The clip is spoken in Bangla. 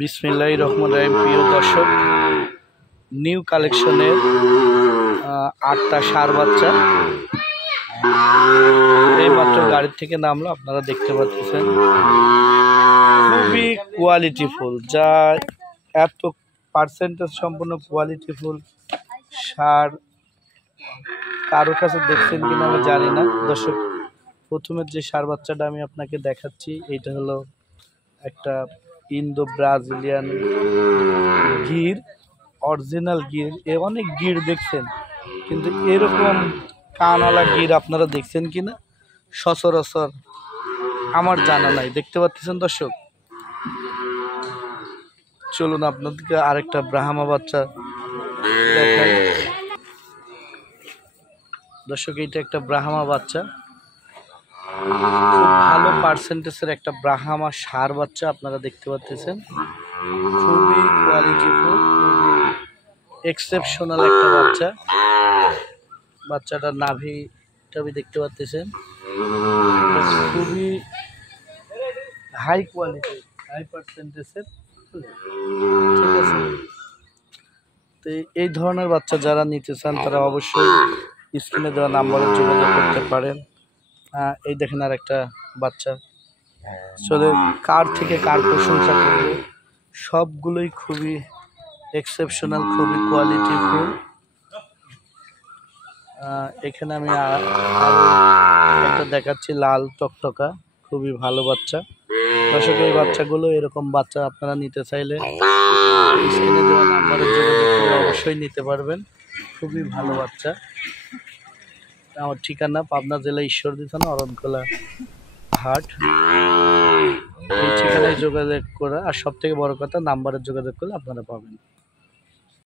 বিসমিল্লাহির রহমানির রহিম। প্রিয় দর্শক, নিউ কালেকশনের 8টা ষাঁড় বাচ্চা এই মাত্র গাড়ির থেকে নামলো, আপনারা দেখতে পাচ্ছেন। খুবই কোয়ালিটিফুল, যা এত পার্সেন্টেজ সম্পূর্ণ কোয়ালিটিফুল ষাঁড় কারো কাছে দেখছেন কিনা আমি জানি না। দর্শক, প্রথমে যে ষাঁড় বাচ্চাটা আমি আপনাকে দেখাচ্ছি, এইটা হলো একটা Indo Brazilian Gir, original Gir. এ অনেক গির দেখছেন, কিন্তু এরকম কানওয়ালা গির আপনারা দেখছেন কিনা সচরাচর আমার জানা নাই। দেখতে পাচ্ছেন দর্শক, চলুন আপনাদেরকে আরেকটা ব্রাহ্মা বাচ্চা দেখাই। দর্শক, এইটা একটা ব্রাহ্মা বাচ্চা, খুব ভালো পার্সেন্টেজের একটা ব্রাহ্মা ষাঁড় বাচ্চা আপনারা দেখতে পাচ্ছেন। খুবই কোয়ালিটিফুল, খুবই এক্সেপশনাল একটা বাচ্চা। বাচ্চাটার নাভি টাভি দেখতে পাচ্ছেন, খুবই হাই কোয়ালিটি, হাই পার্সেন্টেজের। ঠিক আছে, তো এই ধরনের বাচ্চা যারা নিতে চান তারা অবশ্যই স্ক্রিনে দেওয়া নাম্বারে যোগাযোগ করতে পারেন। এই দেখেন আর একটা বাচ্চা। আসলে কার থেকে কার প্রশংসা করবো, সবগুলোই খুবই এক্সেপশনাল, খুবই কোয়ালিটিফুল। এখানে আমি আরো একটা দেখাচ্ছি, লাল টকটকা, খুবই ভালো বাচ্চা। দর্শক, এই বাচ্চাগুলো এরকম বাচ্চা আপনারা নিতে চাইলে স্ক্রিনে দেওয়া নাম্বারে যোগাযোগ করে অবশ্যই নিতে পারবেন। খুবই ভালো বাচ্চা। আমার ঠিকানা পাবনা জেলা ঈশ্বরদী থানা অরণখোলা হাট। এই ঠিকানায় যোগাযোগ করা, আর সব থেকে বড় কথা নাম্বারে যোগাযোগ করলে আপনারা পাবেন।